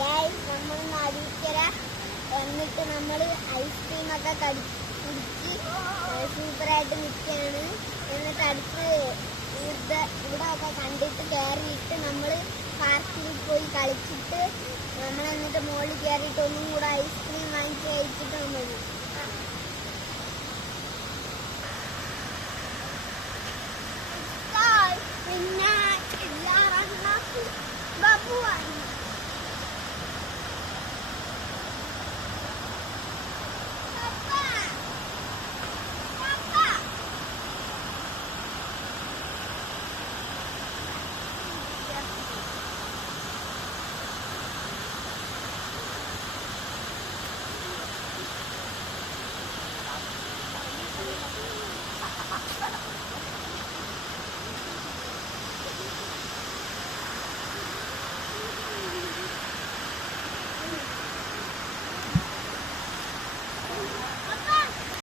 നമ്മൾ നാടിക്കര എന്നിട്ട് നമ്മൾ ഐസ്ക്രീമൊക്കെ കുടിച്ച് സൂപ്പറായിട്ട് നിൽക്കുകയാണ്. എന്നിട്ട് അടുത്ത് ഇവിടെ ഒക്കെ കണ്ടിട്ട് കയറിയിട്ട് നമ്മൾ പാർക്കിൽ പോയി കളിച്ചിട്ട് നമ്മൾ എന്നിട്ട് മുകളിൽ കയറിയിട്ട് ഒന്നും കൂടെ ഐസ്ക്രീം വാങ്ങിച്ച് കഴിച്ചിട്ട് നമ്മൾ പിന്നെ എല്ലാവരും ബാബു